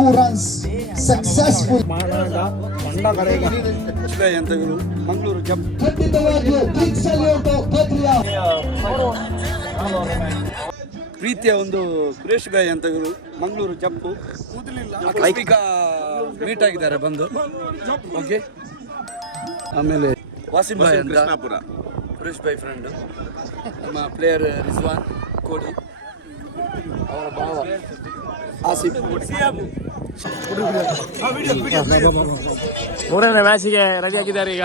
2 runs successful. ಯಂತ್ರಗಳು Mangaluru jump ಖಂಡಿತವಾಗಿಯೂ big salute Badriya. ಪ್ರೀತಿಯ ಒಂದು ಸುರೇಶ್ ಗಾಯ್ ಅಂತಗಳು ಮಂಗಳೂರು ಜಂಪು ಆಕಸ್ಮಿಕ ಮೀಟ್ ಆಗಿದ್ದಾರೆ ಬಂದು. ಓಕೆ, ಆಮೇಲೆ ವಾಸಿಂ ಭಾಯ್ ಅಂತ ಸುರೇಶ್ ಭಾಯ್ ಫ್ರೆಂಡ್, ನಮ್ಮ ಪ್ಲೇಯರ್ ರಿಜ್ವಾನ್ ಕೋಡಿ, ಅವರ ಭಾವ ಆಸಿಫ್. ಮೂರನೇ ಮ್ಯಾಚಿಗೆ ರೆಡಿ ಆಗಿದ್ದಾರೆ ಈಗ.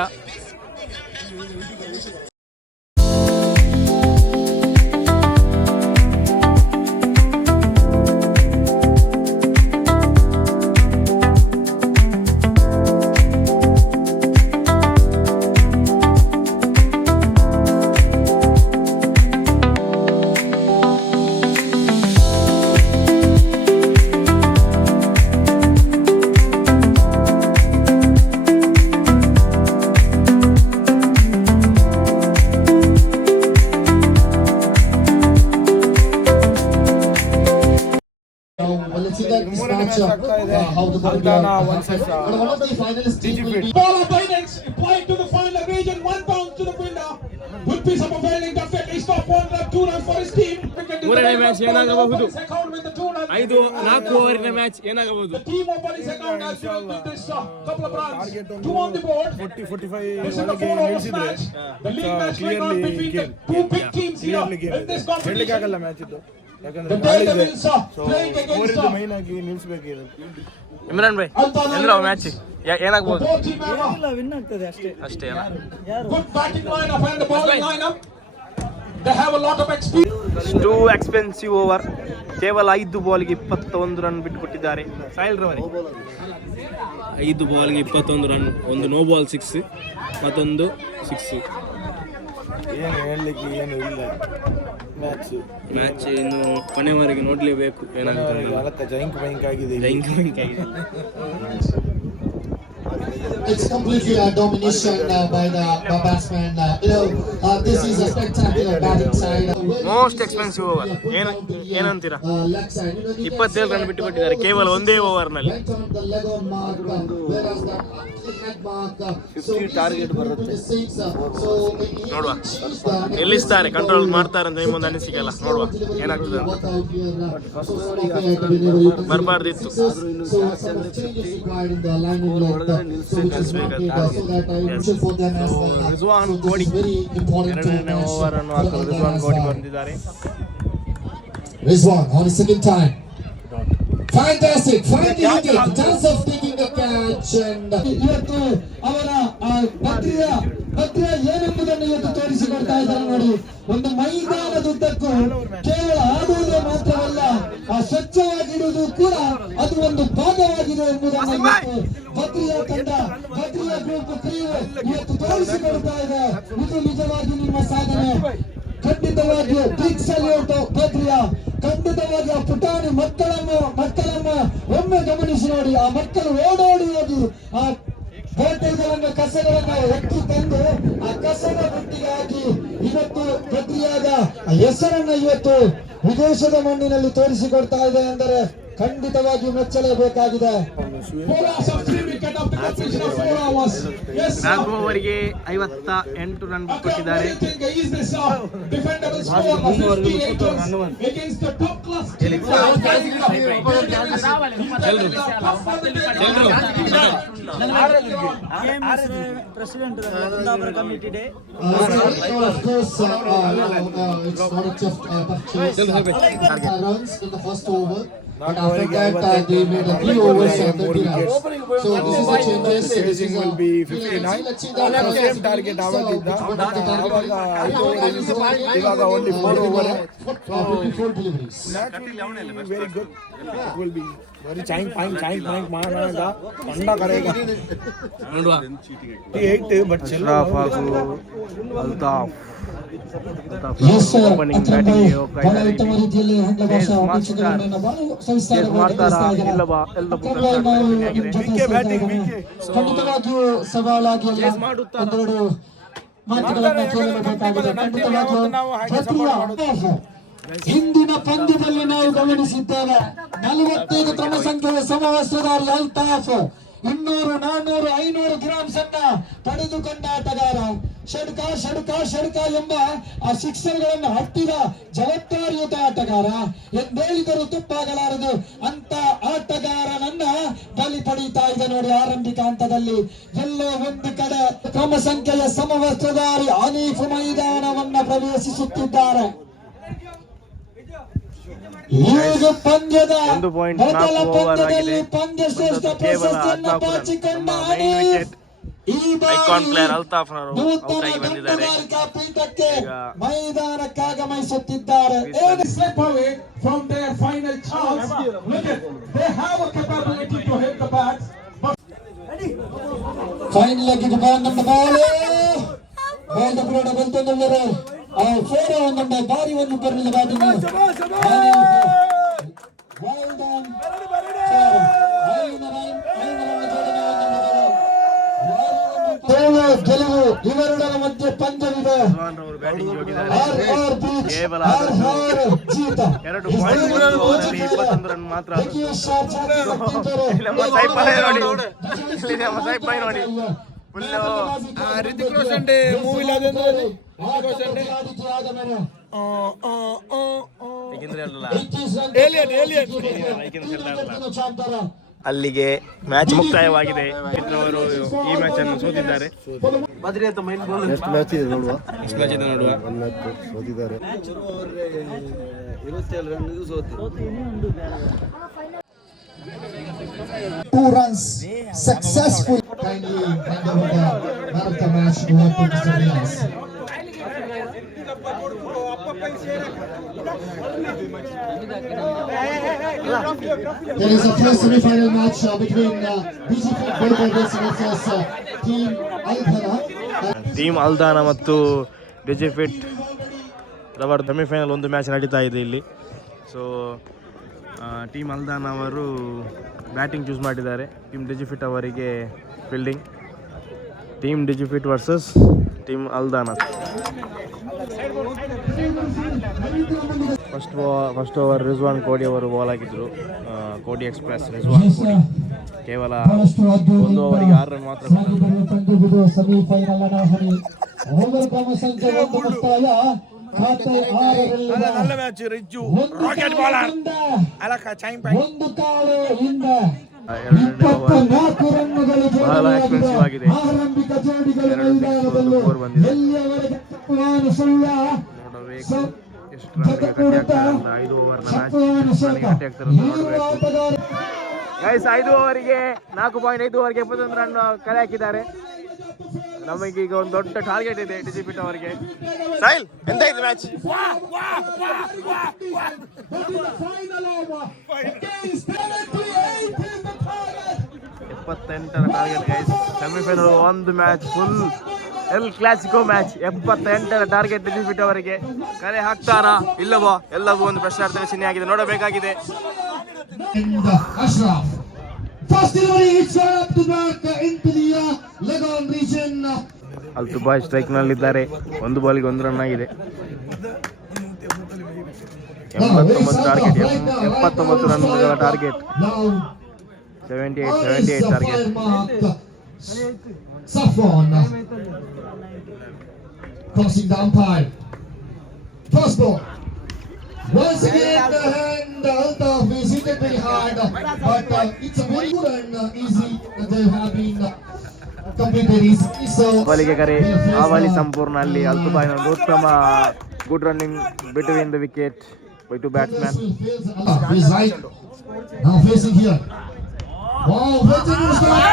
How the one of the finalists team will be ball of Binance point to the final region, 1 bounce to the winner. Good piece of bowling, definitely stop 1 run, 2 runs for his team. ಮೂರನೇ match ಏನಾಗಬಹುದು? 5-4 ಓವರಿನ match ಏನಾಗಬಹುದು? The team of Bali's account has with this couple of runs, 2 on the board. 40-45 This is the 4 overs match. The league match going on between the two big teams here in this competition. Match ಇದ್ದು The Daredevils are playing against main ಆಗಿ ನಿಲ್ಲಿಸಬೇಕಿದೆ. ಇಮ್ರಾನ್ ಭಾಯ್ ಎಂದ್ರ match ಏನಾಗಬಹುದು? the 4 team ever. Win ಆಗ್ತದೆ ಅಷ್ಟೇ. ಅಷ್ಟೇ. Good batting lineup and the bowling lineup. They have a lot of experience. Two expensive over. ಕೇವಲ 5 ಬಾಲ್ಗೆ 21 run ಬಿಟ್ಟುಕೊಟ್ಟಿದ್ದಾರೆ soil ರವರೇ. 5 ಬಾಲ್ಗೆ 21 run, ಒಂದು no ball 6, ಮತ್ತೊಂದು 6. ಏನು ಹೇಳಲಿಕ್ಕೆ ಏನು ಇಲ್ಲ. ಮ್ಯಾಚ್ ಇನ್ನು ಕೊನೆವರೆಗೆ ನೋಡ್ಲೇಬೇಕು ಏನಾಗುತ್ತೆ. ಜೈಂಕ್ ಬ್ಯಾಂಕ್ ಆಗಿದೆ. It's completely a domination by the batsman. This is a spectacular batting side. Most expensive over ಏನಂತೀರಾ? 27 ರನ್ ಬಿಟ್ಟುಕೊಟ್ಟಿದ್ದಾರೆ ಕೇವಲ ಒಂದೇ ಓವರ್ನಲ್ಲಿ. 50 ಟಾರ್ಗೆಟ್ ಬರುತ್ತೆ. ನೋಡುವ ನಿಲ್ಲಿಸ್ತಾರೆ, ಕಂಟ್ರೋಲ್ ಮಾಡ್ತಾರೆ ಅಂತ ನಿಮ್ಮೊಂದು ಅನಿಸಿಕೆಲ್ಲ. ನೋಡುವ ಏನಾಗ್ತದೆ ಅಂತ. ಬರಬಾರ್ದಿತ್ತು. ರಿಜ್ವಾನ್ ಕೋಡಿ ಎರಡನೇ ಓವರ್ ಅನ್ನು ಹಾಕಲು ರಿಜ್ವಾನ್ ಕೋಡಿ ಬಂದಿದ್ದಾರೆ. Rizwan on his second time. Fantastic, find the wicket, chance of taking the catch. And ಇವತ್ತು ಅವರ ಭದ್ರಿಯ ಏನೆಂಬುದನ್ನು ಇವತ್ತು ತೋರಿಸಿಕೊಡ್ತಾ ಇದ್ದಾರೆ ನೋಡಿ. ಒಂದು ಮೈದಾನದುದ್ದಕ್ಕೂ ಕೇವಲ ಆಡುವುದೇ ಮಾತ್ರವಲ್ಲ, ಸ್ವಚ್ಛವಾಗಿರುವುದು ಕೂಡ ಅದು ಒಂದು ಭಾಗವಾಗಿದೆ ಎಂಬುದನ್ನು ಇವತ್ತು ಭದ್ರಿಯ ತಂಡ, ಭದ್ರಿಯ ಗ್ರೂಪ್ ಇವತ್ತು ತೋರಿಸಿಕೊಡ್ತಾ ಇದೆ. ಇದು ನಿಜವಾಗಿ ನಿಮ್ಮ ಸಾಧನೆ. ಖಂಡಿತವಾಗಿಯೂ ಬಿಗ್ ಸಲ್ಯೂಟ್ ಬದ್ರಿಯಾ. ಖಂಡಿತವಾಗಿ ಆ ಪುಟಾಣಿ ಮಕ್ಕಳಮ್ಮ ಒಮ್ಮೆ ಗಮನಿಸಿ ನೋಡಿ. ಆ ಮಕ್ಕಳು ಓಡೋಡಿ ಹೋಗಿ ಆ ಬೋಟೆಗಳನ್ನು ಕಸಗಳನ್ನು ಎತ್ತಿ ತಂದು ಆ ಕಸದ ಬುಟ್ಟಿಗೆ ಹಾಕಿ ಇವತ್ತು ಬದ್ರಿಯಾದ ಹೆಸರನ್ನ ಇವತ್ತು ವಿದೇಶದ ಮಣ್ಣಿನಲ್ಲಿ ತೋರಿಸಿಕೊಡ್ತಾ ಇದೆ ಅಂದರೆ ಖಂಡಿತವಾಗಿಯೂ ಮೆಚ್ಚಲೇಬೇಕಾಗಿದೆ. 4 ಓವರ್ಗೆ 58 ರನ್ ಕೊಟ್ಟಿದ್ದಾರೆ. President committee day But after that, they made a 3 overs and 30 runs. So this is the changes. Chasing will be 59. Same target avagidda. Ivaga only 4 over. 54 deliveries. Very good. It will be very chang ಮಾಡಾಗ ಕಂಡ ಕರೆಗ ನೋಡುವ 8 but Ashraf ಹಾಗೂ Altaf opening batting ಬಹಳ ಉತ್ತಮ ರೀತಿಯಲ್ಲಿ ಆಂಗ್ಲ ಭಾಷಾ ಅಪೇಕ್ಷೆಗಳನ್ನು ಬಹಳ ಸವಿಸ್ತಾರವಾಗಿ ಖಂಡಿತವಾಗಿಯೂ ಸವಾಲಾಗಿ ಒಂದೆರಡು ಮಾತುಗಳನ್ನು ಕೇಳಬೇಕಾಗಿದೆ. ಖಂಡಿತವಾಗಿಯೂ ಹಿಂದಿನ ಪಂದ್ಯದಲ್ಲಿ ನಾವು ಗಮನಿಸಿದ್ದೇವೆ 45 ಕ್ರಮ ಸಂಖ್ಯೆಯ ಸಮವಸ್ತ್ರಧಾರಿ ಅಲ್ತಾಫ್ 200, 400, 500 ಗ್ರಾಮ್ಸ್ ಅನ್ನ ಪಡೆದುಕೊಂಡ ಆಟಗಾರ. ಷಡ್ಕ ಎಂಬ ಆ ಶಿಕ್ಸರ್ ಗಳನ್ನು ಹಟ್ಟಿದ ಜವಾಬ್ದಾರಿಯುತ ಆಟಗಾರ ಎಂದೇಳಿದರೂ ತುಪ್ಪಾಗಲಾರದು ಅಂತ ಆಟಗಾರನನ್ನ ಬಲಿ ಪಡೀತಾ ಇದೆ ನೋಡಿ. ಆರಂಭಿಕ ಹಂತದಲ್ಲಿ ಎಲ್ಲೋ ಒಂದು ಕಡೆ ಕ್ರಮ ಸಂಖ್ಯೆಯ ಸಮವಸ್ತ್ರಧಾರಿ ಹನೀಫ್ ಮೈದಾನವನ್ನ ಪ್ರವೇಶಿಸುತ್ತಿದ್ದಾರೆ. ಈಗ ಪಂದ್ಯದ ಮೊದಲ ಪಂದ್ಯದಲ್ಲಿ ಪಂದ್ಯ ಶ್ರೇಷ್ಠ ಪ್ರಶಸ್ತಿಯನ್ನು ಬಾಚಿಕೊಂಡ ಹನೀಫ್ ಈ ನೂತನ ಗಂಟುಗಾರಿಕಾ ಪೀಠಕ್ಕೆ ಮೈದಾನಕ್ಕಾಗಮಿಸುತ್ತಿದ್ದಾರೆ. ಫೈನಲ್ ಆಗಿ ಬಾರಿ ಒಂದು ಬರಲಿಲ್ಲ ಬ್ಯಾಟಿಂಗ್. ಗೆಲುವು ಇವೆರಡರ ಮಧ್ಯೆ ಪಂದ್ಯವಿದೆ. ಅಲ್ಲಿಗೆ ಮ್ಯಾಚ್ ಮುಕ್ತಾಯವಾಗಿದೆ. ಅವರು ಈ ಮ್ಯಾಚ್ ಅನ್ನು ಸೋತಿದ್ದಾರೆ. ಎಷ್ಟು ಮ್ಯಾಚ್ ಇದೆ ನೋಡುವ. 2 runs successful. Kindly hand over the man of the match to Mr. Riaz. There is a first semi-final match between BGP Volleyball Racing versus Team Aldana. Team Aldana ಮತ್ತು DigiFit ರವರ್ semifinal ಒಂದು match ನಡೀತಾ ಇದೆ ಇಲ್ಲಿ. So team Aldana ಅವರು batting choose ಮಾಡಿದ್ದಾರೆ. Team DigiFit ಅವರಿಗೆ fielding. Team DigiFit versus team Aldana. First over Rizwan Kodi ಅವರು ball ಹಾಕಿದ್ರು. ಕೋಡಿ ಎಕ್ಸ್ಪ್ರೆಸ್ ರಿಜ್ವಾನ್ ಕೋಡಿ ಕೇವಲ 1 ಓವರಿಗೆ 6 ರನ್ ಮಾತ್ರ. நல்ல மேட்ச் ரிஜு ராಕೆಟ್ ಬಾಲರ್ ಅಲಕ ಚೈನ್ ಪೈ ಒಂದು ಕಾಲು ಇಂದ ಬಹಳ ಎಕ್ಸ್ಪೆನ್ಸಿವ್ ಆಗಿದೆ. ಆರಂಭಿಕ ಜೋಡಿಗಳ ಮೈದಾನದಲ್ಲಿ ಎಲ್ಲಿಯವರೆಗೆ ನೋಡಬೇಕು ಎಷ್ಟು ರನ್ ಗಟ್ಟಿ ಆಗ್ತಾರೆ. 5 ಓವರ್ನ ಮ್ಯಾಚ್ ಗಟ್ಟಿ ಆಗ್ತಾರೆ ನೋಡಬೇಕು. ಗೈಸ್ 5 ಓವರಿಗೆ 4.5 ಓವರ್ಗೆ 71 ರನ್ ಕಲೆ ಹಾಕಿದ್ದಾರೆ. ನಮಗೀಗ ಒಂದು ದೊಡ್ಡ ಟಾರ್ಗೆಟ್ ಇದೆ ಡಿಜಿಪಿಟ್ ಅವರಿಗೆ. ಸಾಹಿಲ್ ಎಂತ ಇದೆ ಮ್ಯಾಚ್? 78ರ ಟಾರ್ಗೆಟ್ ಗೈಸ್. ಸೆಮಿಫೈನಲ್ ಒಂದು match full el clasico match. 78ರ ಟಾರ್ಗೆಟ್ ಡಿಜಿಪಿಟ್ ಅವರಿಗೆ. ಕಲೆ ಹಾಕ್ತಾರಾ ಇಲ್ಲವೋ ಎಲ್ಲವೂ ಒಂದು ಪ್ರಶ್ನಾರ್ಥಕ ಚಿಹ್ನೆ ಆಗಿದೆ. ನೋಡಬೇಕಾಗಿದೆ. ಅಲ್ತುಬಾಯ್ ಸ್ಟ್ರೈಕ್ ನಲ್ಲಿದ್ದಾರೆ. 1 ಬಾಲ್ಗೆ 1 ರನ್ ಆಗಿದೆ. 79 ಟಾರ್ಗೆಟ್. 79 ರನ್ಗಳ target. 78 target. Saffron crossing the umpire. First ball. Once again the hand Altaf is hit it very hard, but it's a very good and easy. They have been completed easily. So ಬಾಲಿಗೆ ಕರೆ ಆ ಬಾಲಿ ಸಂಪೂರ್ಣ. ಅಲ್ಲಿ ಅಲ್ತುಬಾಯ್ ಒಂದು ಉತ್ತಮ good running between the wicket by 2 batsmen. He's right now facing here. Wow, waiting to start.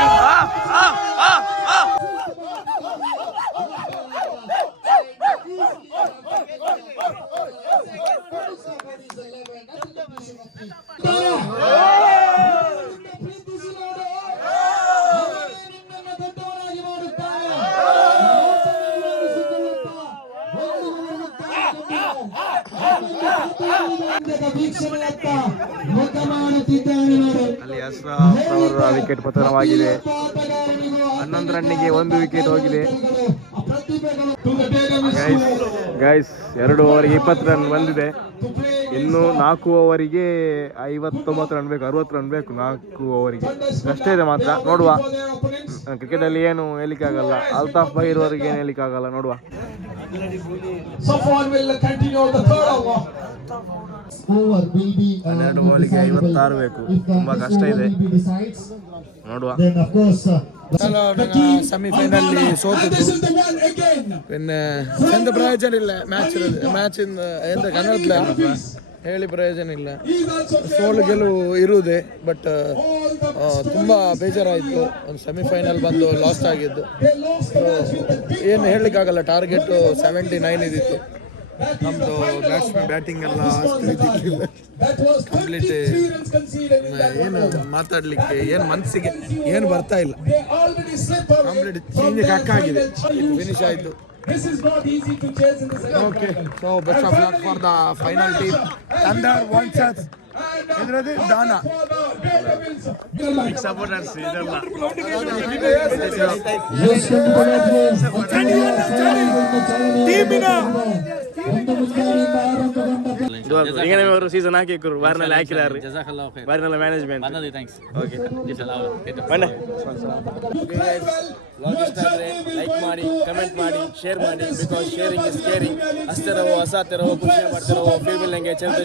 ಅಲ್ಲಿ ಅಶ್ರಫ್ ಅವರ wicket ಪತನವಾಗಿದೆ. 11 ರನ್ನಿಗೆ 1 wicket ಹೋಗಿದೆ. Guys 2 ಓವರ್ಗೆ 20 run ಬಂದಿದೆ. ಇನ್ನು 4 ಓವರಿಗೆ 59 ರನ್ ಬೇಕು, 60 ರನ್ ಬೇಕು 4 ಓವರಿಗೆ. ಕಷ್ಟ ಇದೆ ಮಾತ್ರ, ನೋಡುವ. ಕ್ರಿಕೆಟಲ್ಲಿ ಏನು ಹೇಳಿಕ್ಕಾಗಲ್ಲ, ಅಲ್ತಾಫ್ ಭಾಯಿ ಇರುವವರೆಗೆ ಏನು ಹೇಳಿಕ್ಕಾಗಲ್ಲ, ನೋಡುವ. Safwan will continue the third over. Over will be 12 ಬಾಲಿಗೆ 56 ಬೇಕು, ತುಂಬಾ ಕಷ್ಟ ಇದೆ, ನೋಡುವ. then of course ಸೆಮಿಫೈನಲ್ ಸೋತಿದ್ದು പിന്നെ എന്ത് പ്രയോജനം ഇല്ല ಮ್ಯಾಚ್ ಎಂತ ಕನ್ನಡದ ಹೇಳಿ ಪ್ರಯೋಜನ ಇಲ್ಲ. ಸೋಲು ಗೆಲುವು ಇರುವುದೇ, ಬಟ್ ತುಂಬ ಬೇಜಾರಾಯಿತು ಒಂದು ಸೆಮಿಫೈನಲ್ ಬಂದು ಲಾಸ್ಟ್ ಆಗಿದ್ದು. ಏನು ಹೇಳಲಿಕ್ಕಾಗಲ್ಲ, ಟಾರ್ಗೆಟು 79 ಇದ್ದಿತ್ತು. ನಮ್ಮದು ಬ್ಯಾಟಿಂಗ್ ಎಲ್ಲ ಕಂಪ್ಲೀಟ್ ಏನು ಮಾತಾಡಲಿಕ್ಕೆ ಏನು ಮನಸ್ಸಿಗೆ ಏನು ಬರ್ತಾ ಇಲ್ಲ. ಕಂಪ್ಲೀಟ್ ಚೇಂಜ್ ಆಗಿದೆ, ಫಿನಿಶ್ ಆಯಿತು. Okay, so best of luck for the final team. Thunder versus ಎದುರದು ದಾನ. ಸಪೋರ್ಟರ್ಸ್ ಇದೆಲ್ಲ ಅವರು ಸೀಸನ್ ಹಾಕಿದ್ರು, ಬಾರಿನಲ್ಲಿ ಹಾಕಿದ್ದಾರೆ, ಬಾರಿನೆಲ್ಲ ಮ್ಯಾನೇಜ್ಮೆಂಟ್. ಓಕೆ, ಲೈಕ್ ಮಾಡಿ, ಕಮೆಂಟ್ ಮಾಡಿ, ಶೇರ್ ಮಾಡಿ. Because sharing is caring. ಹಸ್ತಿರವೋ ಹಸಾತಿರವೋ ಖುಷಿ ಮಾಡ್ತಿರವೋ ಫೀಲ್ ಎಂಗೇಜ್ ಅಂತ